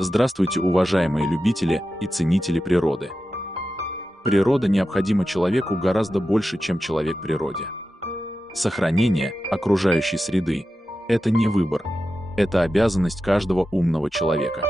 Здравствуйте, уважаемые любители и ценители природы. Природа необходима человеку гораздо больше, чем человек природе. Сохранение окружающей среды – это не выбор, это обязанность каждого умного человека.